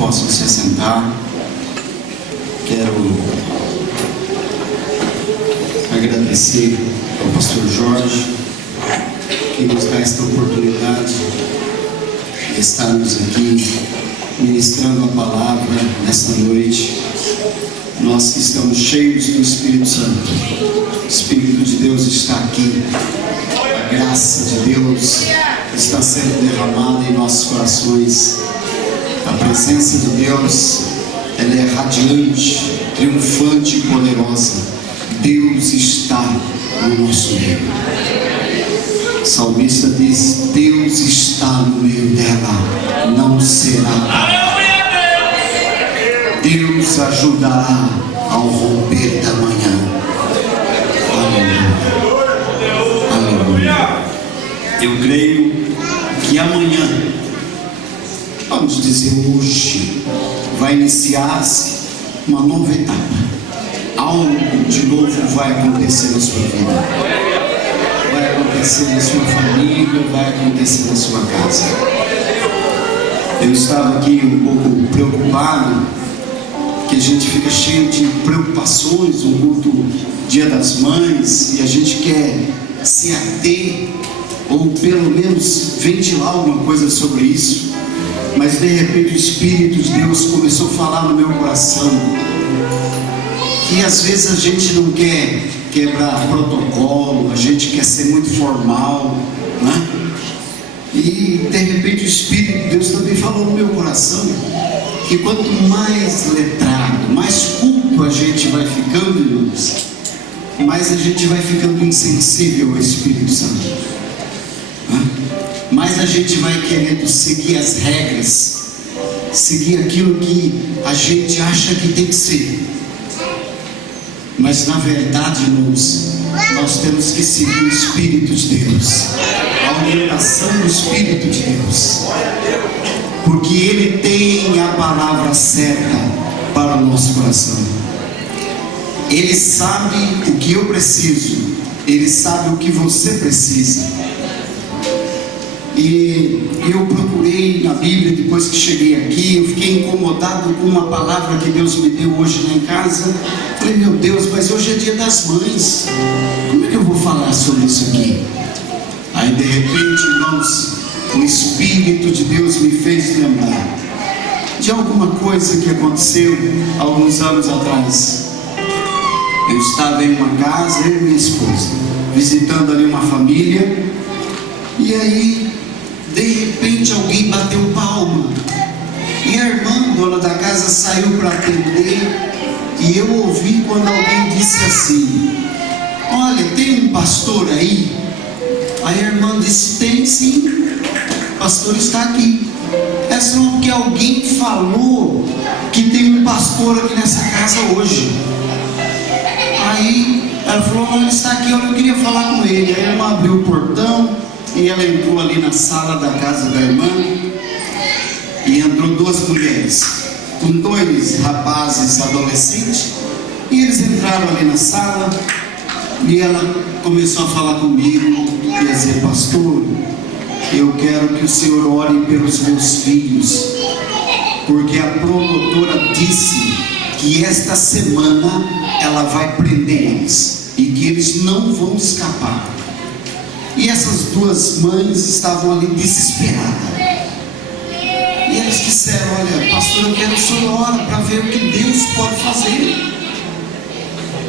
possam se assentar. Quero agradecer ao pastor Jorge, que nos dá esta oportunidade de estarmos aqui ministrando a palavra nesta noite. Nós que estamos cheios do Espírito Santo, o Espírito de Deus está aqui, a graça de Deus está sendo derramada em nossos corações. A presença de Deus, ela é radiante, triunfante e poderosa. Deus está no nosso meio. O salmista diz: Deus está no meio dela, não será. Deus ajudará ao romper da manhã. Aleluia. Aleluia. Eu creio que amanhã, vamos dizer hoje, vai iniciar-se uma nova etapa. Algo de novo vai acontecer na sua vida, vai acontecer na sua família, vai acontecer na sua casa. Eu estava aqui um pouco preocupado, que a gente fica cheio de preocupações no culto Dia das Mães, e a gente quer se ater, ou pelo menos ventilar alguma coisa sobre isso. Mas de repente o Espírito de Deus começou a falar no meu coração, que às vezes a gente não quer quebrar protocolo, a gente quer ser muito formal, né? E de repente o Espírito de Deus também falou no meu coração, que quanto mais letrado, mais culto a gente vai ficando, irmãos, mais a gente vai ficando insensível ao Espírito Santo, né? Mais a gente vai querendo seguir as regras, seguir aquilo que a gente acha que tem que ser. Mas na verdade, irmãos, nós temos que seguir o Espírito de Deus, a orientação do Espírito de Deus, porque Ele tem a palavra certa para o nosso coração. Ele sabe o que eu preciso, Ele sabe o que você precisa. E eu procurei na Bíblia, depois que cheguei aqui, eu fiquei incomodado com uma palavra que Deus me deu hoje lá em casa. Falei: meu Deus, mas hoje é Dia das Mães, como é que eu vou falar sobre isso aqui? Aí de repente, irmãos, o Espírito de Deus me fez lembrar de alguma coisa que aconteceu há alguns anos atrás. Eu estava em uma casa, eu e minha esposa, visitando ali uma família, e aí de repente alguém bateu palma, e a irmã, dona da casa, saiu para atender, e eu ouvi quando alguém disse assim: olha, tem um pastor aí? Aí a irmã disse: tem sim, o pastor está aqui. É só porque alguém falou que tem um pastor aqui nessa casa hoje. Aí ela falou: não, ele está aqui, olha, eu queria falar com ele. Aí a irmã abriu o portão e ela entrou ali na sala da casa da irmã, e entrou duas mulheres com dois rapazes adolescentes, e eles entraram ali na sala, e ela começou a falar comigo, e dizer: pastor, eu quero que o senhor ore pelos meus filhos, porque a promotora disse que esta semana ela vai prender eles, e que eles não vão escapar. E essas duas mães estavam ali desesperadas, e eles disseram: olha, pastor, eu quero que o senhor ore para ver o que Deus pode fazer.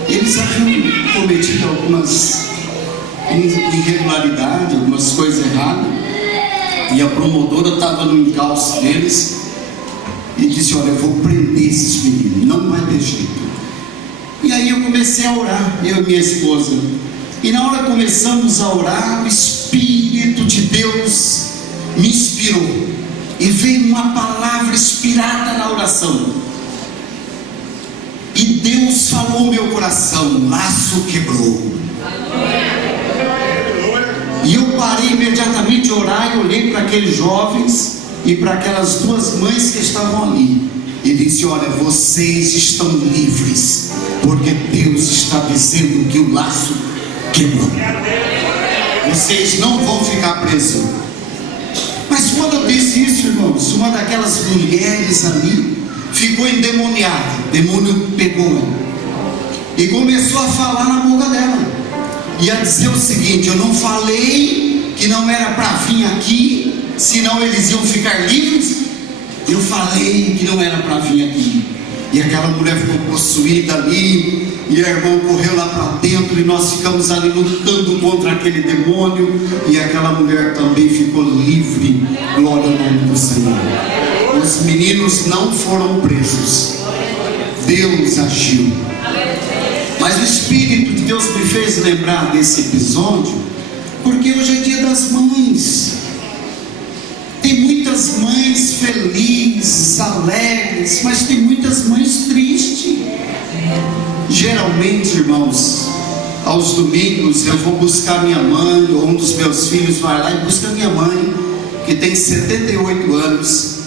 Eles haviam cometido algumas irregularidades, algumas coisas erradas, e a promotora estava no encalço deles, e disse: olha, eu vou prender esses meninos, não vai ter jeito. E aí eu comecei a orar, eu e minha esposa, e na hora que começamos a orar, o Espírito de Deus me inspirou, e veio uma palavra inspirada na oração, e Deus falou no meu coração: laço quebrou. E eu parei imediatamente de orar, e olhei para aqueles jovens e para aquelas duas mães que estavam ali, e disse: olha, vocês estão livres, porque Deus está dizendo que o laço quebrou. Vocês não vão ficar presos. Mas Mas quando eu disse isso, irmãos, uma daquelas mulheres ali ficou endemoniada. O demônio pegou ela e começou a falar na boca dela, e a dizer o seguinte: eu não falei que não era para vir aqui, senão eles iam ficar livres? Eu falei que não era para vir aqui. E aquela mulher ficou possuída ali, e a irmã correu lá para dentro, e nós ficamos ali lutando contra aquele demônio, e aquela mulher também ficou livre. Glória ao nome do Senhor. Os meninos não foram presos, Deus agiu. Mas o Espírito de Deus me fez lembrar desse episódio, porque hoje é dia das mães. Tem muitas mães felizes, alegres, mas tem muitas mães tristes. Geralmente, irmãos, aos domingos eu vou buscar minha mãe, ou um dos meus filhos vai lá e busca minha mãe, que tem 78 anos,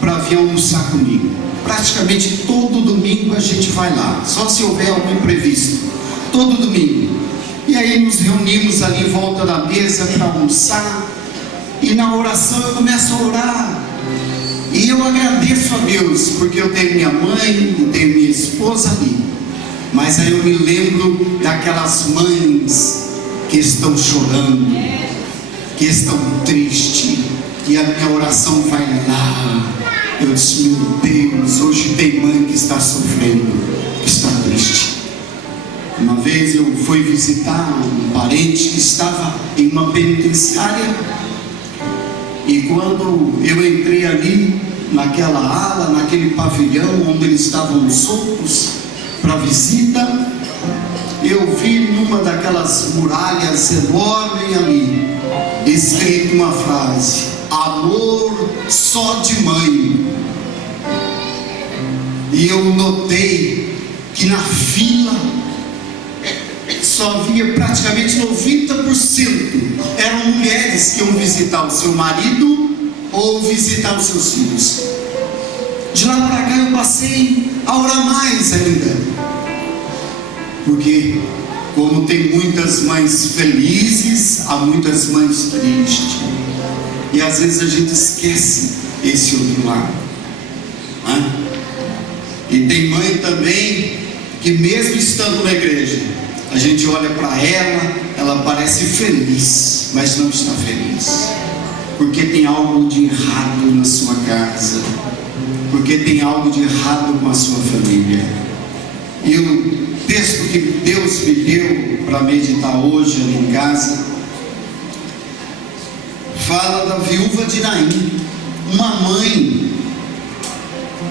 para vir almoçar comigo. Praticamente todo domingo a gente vai lá, só se houver algum imprevisto, todo domingo. E aí nos reunimos ali em volta da mesa para almoçar, e na oração eu começo a orar, e eu agradeço a Deus, porque eu tenho minha mãe, eu tenho minha esposa ali. Mas aí eu me lembro daquelas mães que estão chorando, que estão tristes, e a minha oração vai lá. Eu disse: meu Deus, hoje tem mãe que está sofrendo, que está triste. Uma vez eu fui visitar um parente que estava em uma penitenciária, e quando eu entrei ali naquela ala, naquele pavilhão onde eles estavam soltos para visita, eu vi numa daquelas muralhas enormes ali escrito uma frase: amor só de mãe. E eu notei que na fila só havia praticamente 90% eram mulheres que iam visitar o seu marido ou visitar os seus filhos. De lá para cá eu passei a orar mais ainda, porque como tem muitas mães felizes, há muitas mães tristes, e às vezes a gente esquece esse outro lado, né? E tem mãe também que, mesmo estando na igreja, a gente olha para ela, ela parece feliz, mas não está feliz, porque tem algo de errado na sua casa, porque tem algo de errado com a sua família. E o texto que Deus me deu para meditar hoje ali em casa fala da viúva de Naim, uma mãe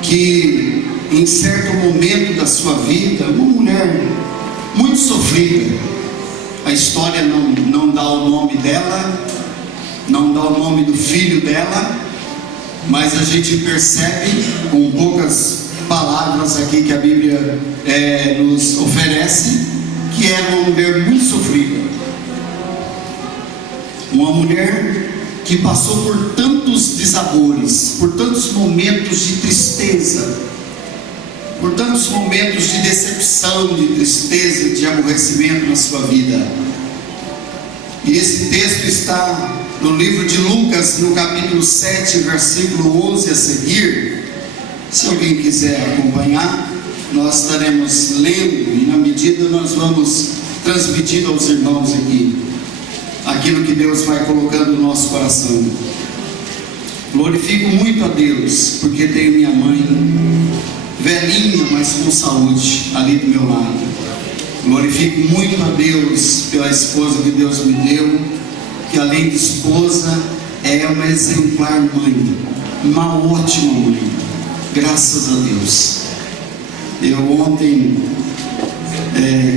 que em certo momento da sua vida, uma mulher muito sofrida. A história não dá o nome dela, não dá o nome do filho dela, mas a gente percebe com poucas palavras aqui que a Bíblia nos oferece, que era uma mulher muito sofrida, uma mulher que passou por tantos desabores, por tantos momentos de tristeza, por tantos momentos de decepção, de tristeza, de aborrecimento na sua vida. E esse texto está no livro de Lucas, no capítulo 7, versículo 11 a seguir. Se alguém quiser acompanhar, nós estaremos lendo, e na medida nós vamos transmitindo aos irmãos aqui aquilo que Deus vai colocando no nosso coração. Glorifico muito a Deus, porque tenho minha mãe velhinha, mas com saúde, ali do meu lado. Glorifico muito a Deus pela esposa que Deus me deu, que além de esposa é uma exemplar mãe, uma ótima mãe, graças a Deus. Eu ontem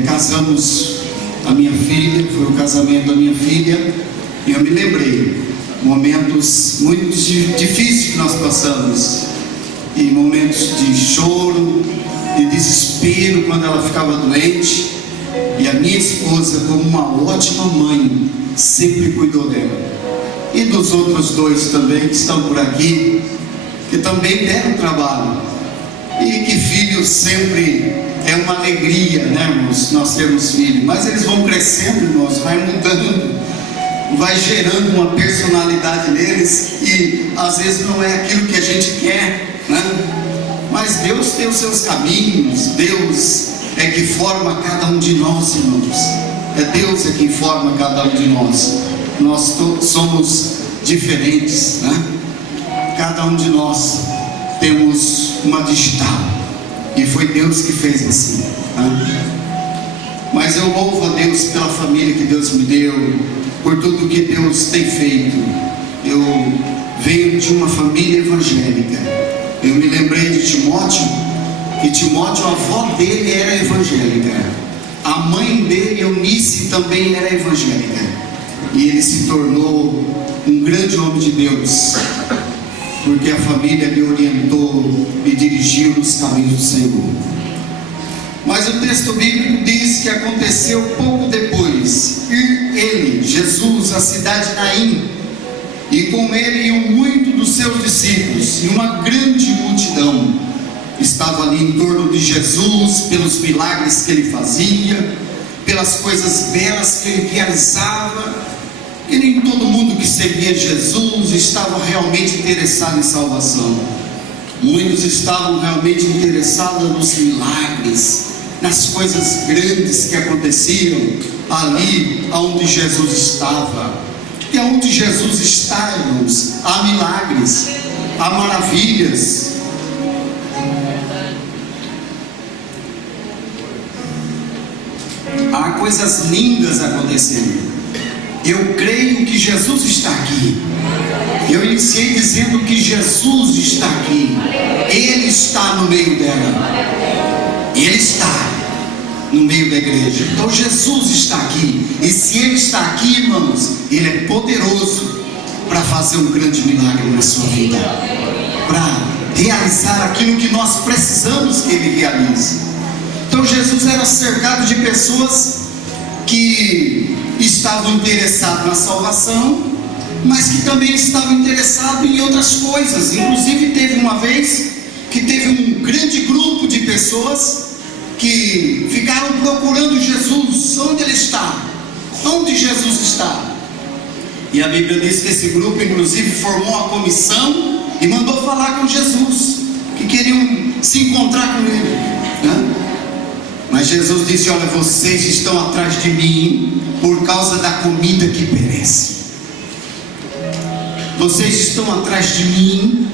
casamos a minha filha, foi o casamento da minha filha, e eu me lembrei momentos muito difíceis que nós passamos, e momentos de choro, de desespero quando ela ficava doente, e a minha esposa, como uma ótima mãe, sempre cuidou dela, e dos outros dois também que estão por aqui, que também deram trabalho. E que filho sempre é uma alegria, né, irmãos? Nós temos filhos, mas eles vão crescendo, irmãos, vai mudando. vai gerando uma personalidade neles, e às vezes não é aquilo que a gente quer, né? Mas Deus tem os seus caminhos. Deus é que forma cada um de nós, irmãos. É Deus é quem forma cada um de nós. Nós somos diferentes, né? Cada um de nós temos uma digital, e foi Deus que fez assim, né? Mas eu louvo a Deus pela família que Deus me deu, por tudo que Deus tem feito. Eu venho de uma família evangélica. Eu me lembrei de Timóteo, que Timóteo, a avó dele era evangélica, a mãe dele, Eunice, também era evangélica, e ele se tornou um grande homem de Deus, porque a família me orientou, me dirigiu nos caminhos do Senhor. Mas o texto bíblico diz que aconteceu pouco depois, ele, Jesus, à cidade de Naim, e com ele iam muitos dos seus discípulos, e uma grande multidão estava ali em torno de Jesus, pelos milagres que ele fazia, pelas coisas belas que ele realizava. E nem todo mundo que seguia Jesus estava realmente interessado em salvação. Muitos estavam realmente interessados nos milagres, nas coisas grandes que aconteciam ali onde Jesus estava. E onde Jesus está, irmãos, há milagres, há maravilhas. Há coisas lindas acontecendo. Eu creio que Jesus está aqui. Eu iniciei dizendo que Jesus está aqui. Ele está no meio dela. Ele está no meio da igreja. Então Jesus está aqui. E se Ele está aqui, irmãos, Ele é poderoso para fazer um grande milagre na sua vida, para realizar aquilo que nós precisamos que Ele realize. Então Jesus era cercado de pessoas que estavam interessados na salvação, mas que também estavam interessados em outras coisas. Inclusive teve uma vez que teve um grande grupo de pessoas que ficaram procurando Jesus. Onde Ele está? Onde Jesus está? E a Bíblia diz que esse grupo inclusive formou uma comissão e mandou falar com Jesus, que queriam se encontrar com Ele, né? Mas Jesus disse: olha, vocês estão atrás de mim por causa da comida que perece. Vocês estão atrás de mim,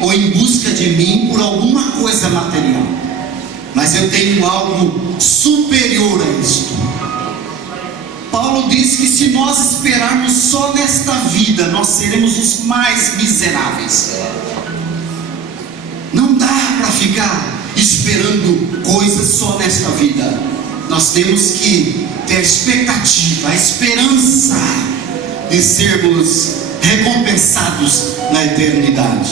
ou em busca de mim, por alguma coisa material. Mas eu tenho algo superior a isto. Paulo diz que se nós esperarmos só nesta vida, nós seremos os mais miseráveis. Não dá para ficar esperando coisas só nesta vida. Nós temos que ter a expectativa, a esperança de sermos recompensados na eternidade.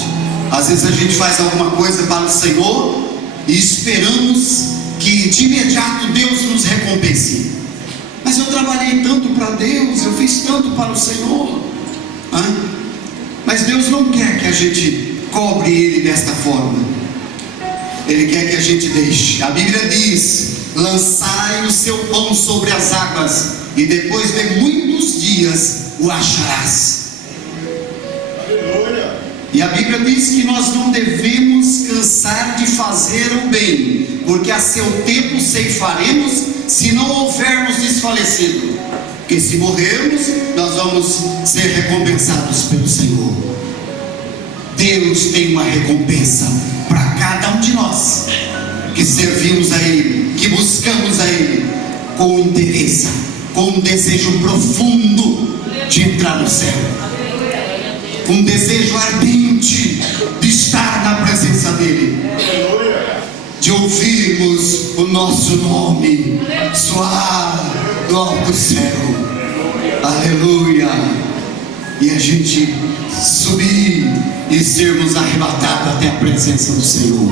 Às vezes a gente faz alguma coisa para o Senhor e esperamos que de imediato Deus nos recompense. Mas eu trabalhei tanto para Deus, eu fiz tanto para o Senhor, mas Deus não quer que a gente cobre Ele desta forma. Ele quer que a gente deixe. A Bíblia diz: lançai o seu pão sobre as águas, e depois de muitos dias o acharás. E a Bíblia diz que nós não devemos cansar de fazer o bem, porque a seu tempo ceifaremos, se não houvermos desfalecido. Porque se morrermos, nós vamos ser recompensados pelo Senhor. Deus tem uma recompensa para cada um de nós que servimos a Ele, que buscamos a Ele com interesse, com um desejo profundo de entrar no céu, um desejo ardente de estar na presença dEle, de ouvirmos o nosso nome soar do alto céu. Aleluia! E a gente subir e sermos arrebatados até a presença do Senhor.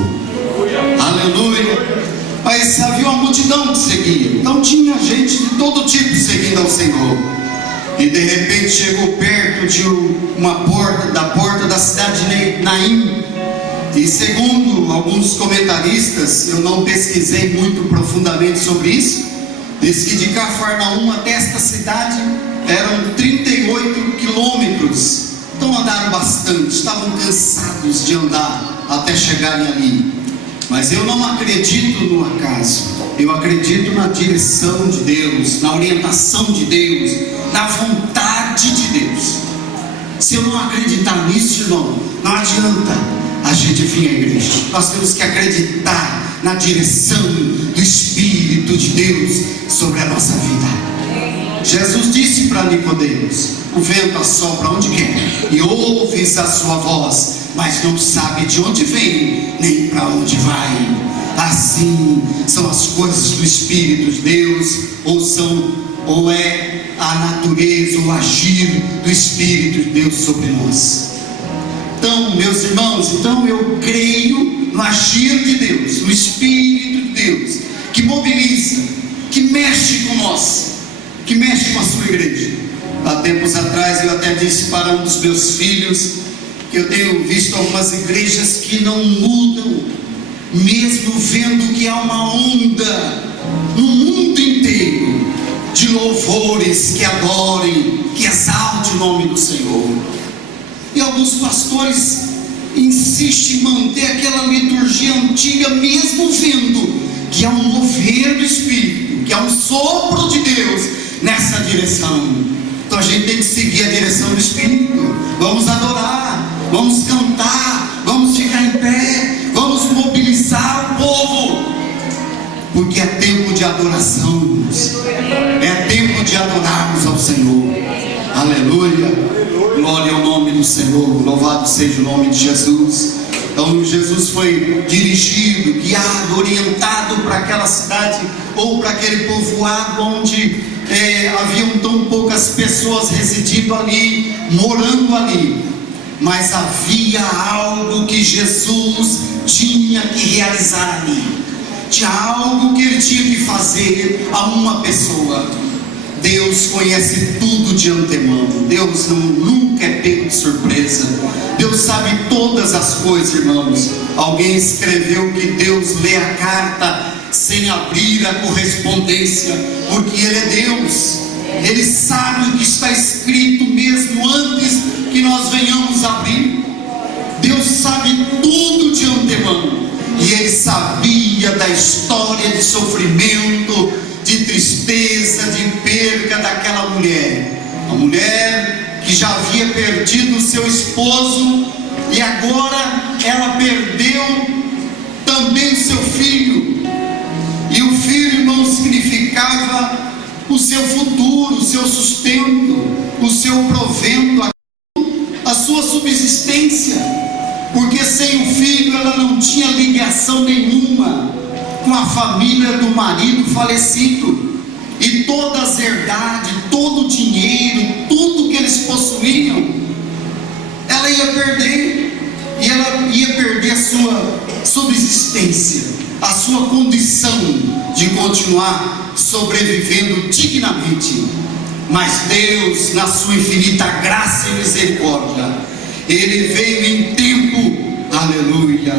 Aleluia! Mas havia uma multidão que seguia. Então tinha gente de todo tipo seguindo ao Senhor. E de repente chegou perto de uma porta, da porta da cidade de Naim. E segundo alguns comentaristas, eu não pesquisei muito profundamente sobre isso, diz que de Cafarnaum até esta cidade Eram 38 quilômetros. Então andaram bastante, estavam cansados de andar até chegarem ali. Mas eu não acredito no acaso, eu acredito na direção de Deus, na orientação de Deus, na vontade de Deus. Se eu não acreditar nisso, irmão, não adianta a gente vir à igreja. Nós temos que acreditar na direção do Espírito de Deus sobre a nossa vida. Jesus disse para Nicodemos: o vento assopra onde quer, e ouves a sua voz, mas não sabe de onde vem, nem para onde vai. Assim são as coisas do Espírito de Deus, ou é a natureza, o agir do Espírito de Deus sobre nós. Então, meus irmãos, eu creio no agir de Deus, no Espírito de Deus, que mobiliza, que mexe com nós, que mexe com a sua igreja. Há tempos atrás eu até disse para um dos meus filhos que eu tenho visto algumas igrejas que não mudam, mesmo vendo que há uma onda no mundo inteiro de louvores que adorem, que exalte o nome do Senhor. E alguns pastores insistem em manter aquela liturgia antiga, mesmo vendo que há um mover do Espírito, que há um sopro de Deus nessa direção. Então a gente tem que seguir a direção do Espírito. Vamos adorar, vamos cantar, vamos ficar em pé, vamos mobilizar o povo, porque é tempo de adoração, é tempo de adorarmos ao Senhor. Aleluia, glória ao nome do Senhor, louvado seja o nome de Jesus. Então Jesus foi dirigido, guiado, orientado para aquela cidade ou para aquele povoado onde haviam tão poucas pessoas residindo ali, morando ali. Mas havia algo que Jesus tinha que realizar ali. Tinha algo que ele tinha que fazer a uma pessoa. Deus conhece tudo de antemão. Deus nunca é pego de surpresa. Deus sabe todas as coisas, irmãos. Alguém escreveu que Deus lê a carta sem abrir a correspondência, porque Ele é Deus. Ele sabe o que está escrito mesmo antes que nós venhamos abrir. Deus sabe tudo de antemão. E Ele sabia da história de sofrimento, de tristeza, de perca daquela mulher. A mulher que já havia perdido o seu esposo, e agora ela perdeu também o seu filho. E o filho, irmão, significava o seu futuro, o seu sustento, o seu provento, a sua subsistência, porque sem o filho ela não tinha ligação nenhuma com a família do marido falecido, e toda as herdades, todo o dinheiro, tudo que eles possuíam, ela ia perder, e ela ia perder a sua subsistência, a sua condição de continuar sobrevivendo dignamente. Mas Deus, na sua infinita graça e misericórdia, Ele veio em tempo, aleluia,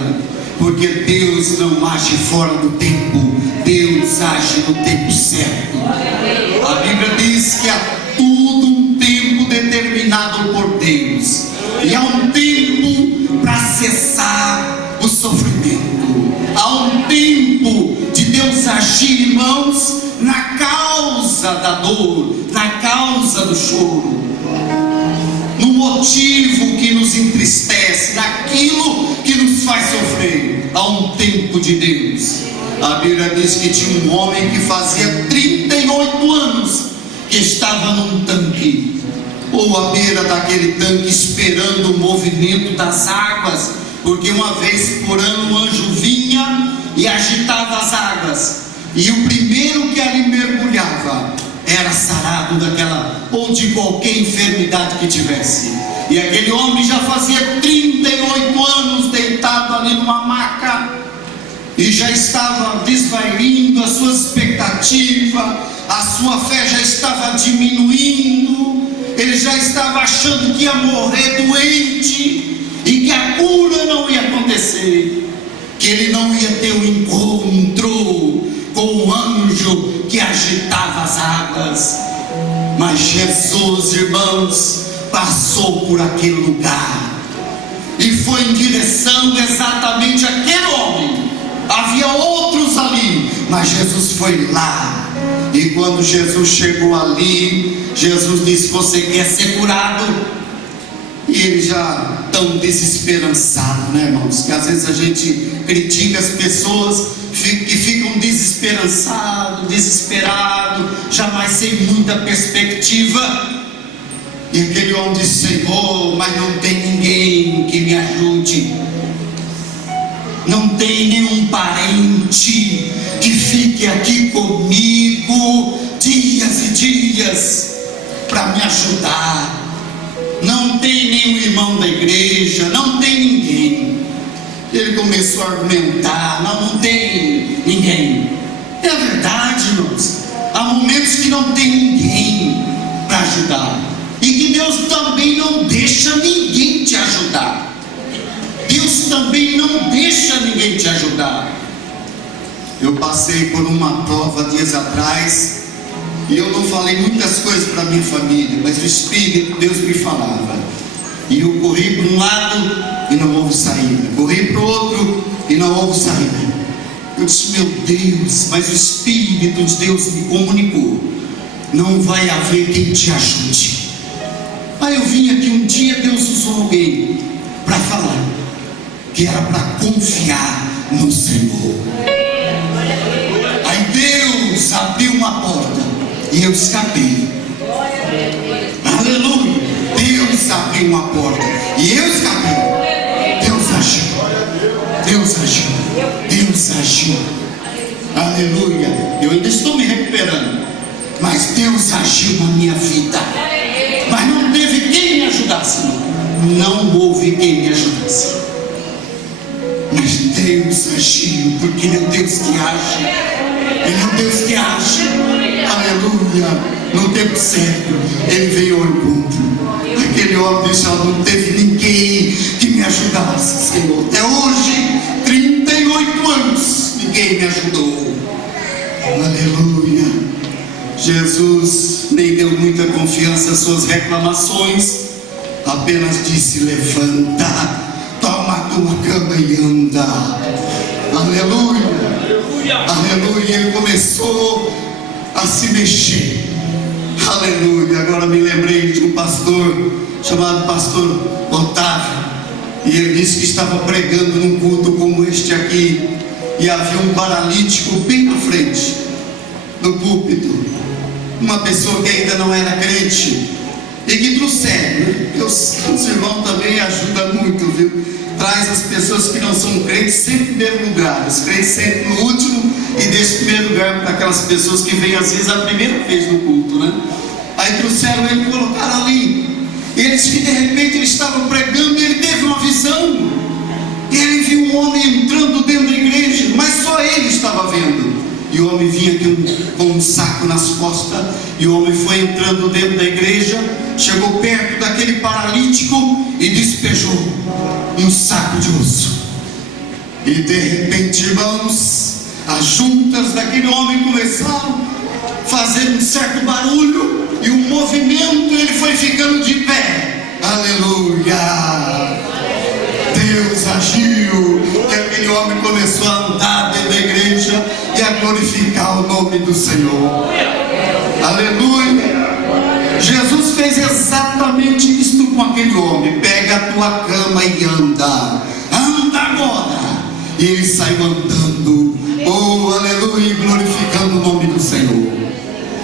porque Deus não age fora do tempo, Deus age no tempo certo. A Bíblia diz que há tudo um tempo determinado por Deus, e há um tempo para cessar o sofrimento, há um tempo de Deus agir, irmãos, na causa da dor, na causa do choro, no motivo que nos entristece, naquilo que nos faz sofrer. Há um tempo de Deus. A Bíblia diz que tinha um homem que fazia 38 anos que estava num tanque, ou à beira daquele tanque, esperando o movimento das águas, porque uma vez por ano um anjo vinha e agitava as águas, e o primeiro que ali mergulhava era sarado daquela ou de qualquer enfermidade que tivesse. E aquele homem já fazia 38 anos deitado ali numa maca, e já estava desvaindo, as suas expectativas, a sua fé já estava diminuindo, ele já estava achando que ia morrer doente, e que a cura não ia acontecer, que ele não ia ter um encontro com o anjo que agitava as águas. Mas Jesus, irmãos, passou por aquele lugar e foi em direção exatamente àquele homem. Havia outros ali, mas Jesus foi lá. E quando Jesus chegou ali, Jesus disse: você quer ser curado? E ele já tão desesperançado, né, irmãos? Que às vezes a gente critica as pessoas que ficam desesperados, jamais sem muita perspectiva. E aquele homem disse: Senhor, mas não tem ninguém que me ajude, não tem nenhum parente que fique aqui comigo dias e dias para me ajudar. Não tem nenhum irmão da igreja, não tem ninguém. Ele começou a argumentar: não tem ninguém. É a verdade, irmãos. Há momentos que não tem ninguém para ajudar, e que Deus também não deixa ninguém te ajudar. Deus também não deixa ninguém te ajudar. Eu passei por uma prova dias atrás, e eu não falei muitas coisas para minha família, mas o Espírito de Deus me falava. E eu corri para um lado e não houve saída, corri para o outro e não houve saída. Eu disse: meu Deus, mas o Espírito de Deus me comunicou: não vai haver quem te ajude. Aí eu vim aqui um dia, Deus usou alguém para falar que era para confiar no Senhor. Aí Deus abriu uma porta e eu escapei. Aleluia. Deus abriu uma porta e eu escapei. Deus agiu. Deus agiu. Deus agiu. Aleluia. Eu ainda estou me recuperando, mas Deus agiu na minha vida. Mas não teve quem me ajudasse. Não houve quem me ajudasse. Mas Deus agiu, porque Ele é o Deus que age. Ele é o Deus que age. Aleluia. No tempo certo, Ele veio ao encontro. Aquele homem disse: não teve ninguém que me ajudasse, Senhor. Até hoje, 38 anos, ninguém me ajudou. Aleluia. Jesus nem deu muita confiança às suas reclamações, apenas disse: levanta, toma a tua cama e anda. Aleluia. Aleluia. Ele começou a se mexer. Aleluia. Agora me lembrei de um pastor chamado pastor Otávio, e ele disse que estava pregando num culto como este aqui, e havia um paralítico bem na frente do púlpito, uma pessoa que ainda não era crente, e que trouxeram, né? Os irmãos também ajudam muito, viu? Traz as pessoas que não são crentes sempre em primeiro lugar, os crentes sempre no último, e deixa em primeiro lugar para aquelas pessoas que vêm às vezes a primeira vez no culto, né? Aí trouxeram ele e colocaram ali. E ele disse que de repente ele estava pregando e ele teve uma visão. E ele viu um homem entrando dentro da igreja, mas só ele estava vendo. E o homem vinha com um saco nas costas, e o homem foi entrando dentro da igreja, chegou perto daquele paralítico e despejou um saco de osso. E de repente, irmãos, as juntas daquele homem começaram a fazer um certo barulho e um movimento, ele foi ficando de pé. Aleluia. Deus agiu, e aquele homem começou a andar dentro da igreja e a glorificar o nome do Senhor. Aleluia. Jesus fez exatamente isto com aquele homem: pega a tua cama e anda, anda agora. E ele saiu andando, oh aleluia, glorificando o nome do Senhor.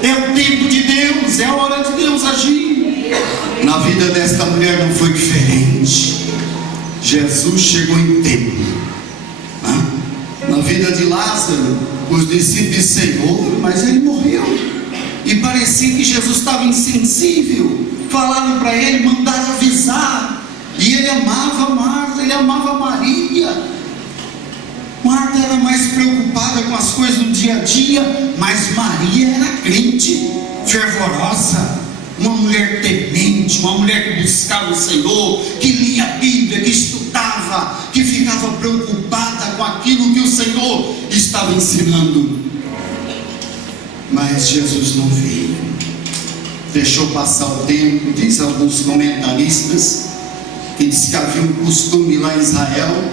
É o tempo de Deus, é a hora de Deus agir. Na vida desta mulher não foi diferente. Jesus chegou em tempo. Na vida de Lázaro, os discípulos disseram: Senhor, mas ele morreu. E parecia que Jesus estava insensível. Falaram para ele, mandaram avisar. E ele amava Marta, ele amava Maria. Marta era mais preocupada com as coisas do dia a dia, mas Maria era crente, fervorosa, uma mulher temente, uma mulher que buscava o Senhor, que lia a Bíblia, que estudava, que ficava preocupada com aquilo que o Senhor estava ensinando. Mas Jesus não veio. deixou passar o tempo. Diz alguns comentaristas que diz que havia um costume lá em Israel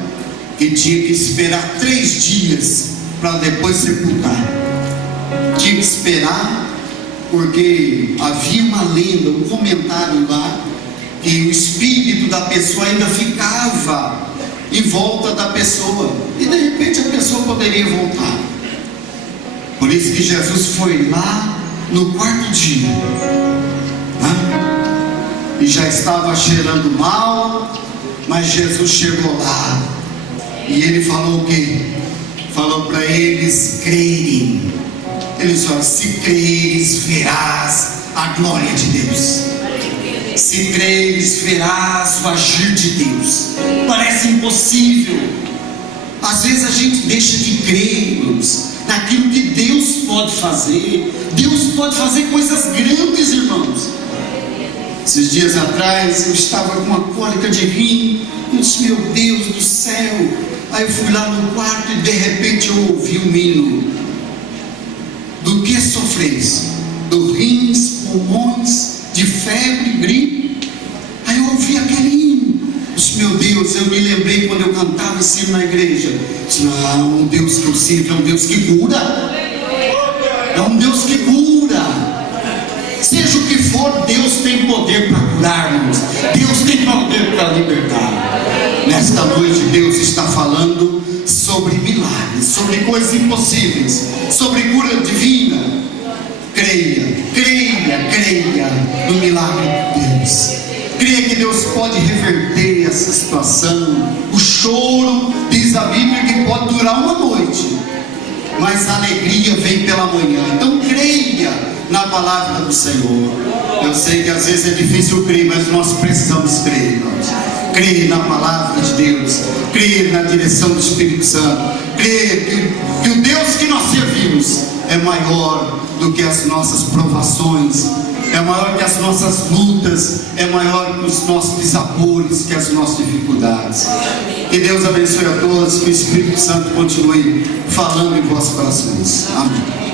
que tinha que esperar 3 dias para depois sepultar. Tinha que esperar, porque havia uma lenda, um comentário lá, que o espírito da pessoa ainda ficava em volta da pessoa, e de repente a pessoa poderia voltar. Por isso que Jesus foi lá no 4º dia, e já estava cheirando mal, mas Jesus chegou lá, e ele falou o quê? Falou para eles crerem. Ele disse: se creres, verás a glória de Deus. Se creres, verás o agir de Deus. Parece impossível. Às vezes a gente deixa de crer, irmãos, naquilo que Deus pode fazer. Deus pode fazer coisas grandes, irmãos. Esses dias atrás eu estava com uma cólica de rim. Eu disse: meu Deus do céu. Aí eu fui lá no quarto e de repente eu ouvi um hino. Do que sofreis? Do rins, pulmões, de febre, gripe. Aí eu ouvi aquele hino. Eu disse: meu Deus, eu me lembrei quando eu cantava esse hino na igreja. Eu disse: não, o Deus que eu sirvo é um Deus que cura. É um Deus que cura. Seja o que for, Deus tem poder para curar-nos. Deus tem poder para libertar. Nesta noite Deus está falando sobre milagres, sobre coisas impossíveis, sobre cura divina. Creia, creia, creia no milagre de Deus. Creia que Deus pode reverter essa situação. O choro, diz a Bíblia, que pode durar uma noite, mas a alegria vem pela manhã. Então creia na palavra do Senhor. Eu sei que às vezes é difícil crer, mas nós precisamos crer, irmãos. Crer na palavra de Deus, crer na direção do Espírito Santo, crer que o Deus que nós servimos é maior do que as nossas provações, é maior que as nossas lutas, é maior que os nossos desaporos, que as nossas dificuldades. Que Deus abençoe a todos, que o Espírito Santo continue falando em vossos corações. Amém.